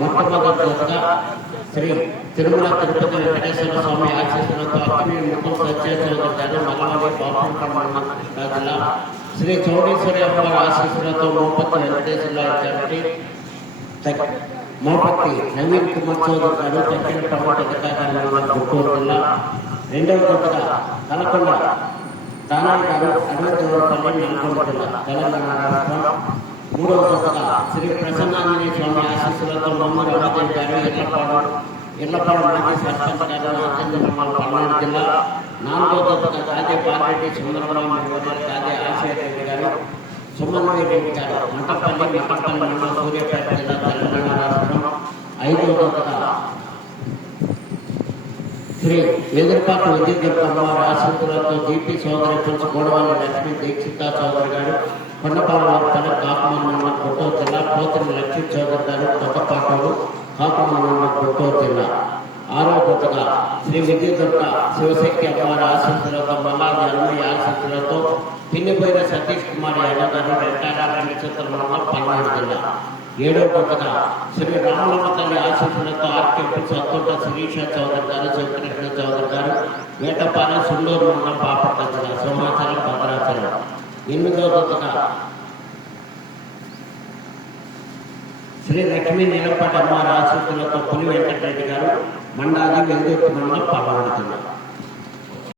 మొట్టమొదటిగా శ్రీ తిరుమల తిరుపతి వెంకటేశ్వర స్వామి ఆశీస్సులతో అక్కినేని ముకుల్ సత్యేశ్వర గారు మలవడి బాపుల జిల్లా, శ్రీ చౌడేశ్వరి అమ్మవారి ఆశీస్సులతో మోపత్తి వెంకటేశ్వర గారి మోపత్తి నవీన్ కుమార్ చౌదరి గారు తక్కిన టమాటా అధికారులు గుంటూరు జిల్లా. రెండవ జతగా కలకొండ దానాయి గారు అరవై నల్గొండ జిల్లా తెలంగాణ రాష్ట్రం. మూడవ జతగా శ్రీ ప్రసన్నాంజనేయ స్వామి ఆశీస్సులతో మమ్మూరు రామదేవి గారు ఇళ్లపాడు మాజీ సర్పంచ్ గారు పల్నాడు జిల్లా. నాలుగవ జతగా తాజే పార్టీ సుందరరావు తాజే ఆశయరెడ్డి గారు సుమన్వయ రెడ్డి గారు మఠపల్లి మండలం సూర్యాపేట జిల్లా తెలంగాణ రాష్ట్రం. ఐదవ జతగా శ్రీ ఎదురుపాటి విద్యుత్ అమ్మవారి ఆశీస్సులతో జీపీ చౌదరి పులుసు గోడవాళ్ళ లక్ష్మీ దీక్షిత చౌదరి గారు కొండపాలవారిపల్లి కాకుమూరు మండలం గుంటూరు జిల్లా. పోతున్న లక్ష్మీ చౌదరి గారు కొత్తపాటూరు కాకుమూరు మండలం గుంటూరు జిల్లా. ఆరో జతగా శ్రీ విద్యుత్ శివశక్తి అమ్మవారి ఆశీస్సులతో మల్లాది అన్నయ్య ఆశీస్సులతో పిన్నిపోయిన సతీష్ కుమార్ యాదవ్ గారు వెంకటాడ నక్షత్ర మండలం పల్నాడు జిల్లా. ఏడవ జతగా శ్రీ రామలమ్మ తల్లి ఆశీస్సులతో ఆర్కేపీ సత్తోట శిరీష చౌదరి గారు శివకృష్ణ చౌదరి గారు వేటపాలెం సుండూరు మండలం పాపట్ల జిల్లా. సోమాచలం భద్రాచలం. ఎనిమిదవ జతగా శ్రీ లక్ష్మీ నీలపాటి అమ్మవారి ఆశీస్సులతో పులి వెంకటరెడ్డి గారు మండాది వెంకట మండలం పల్నాడు జిల్లా.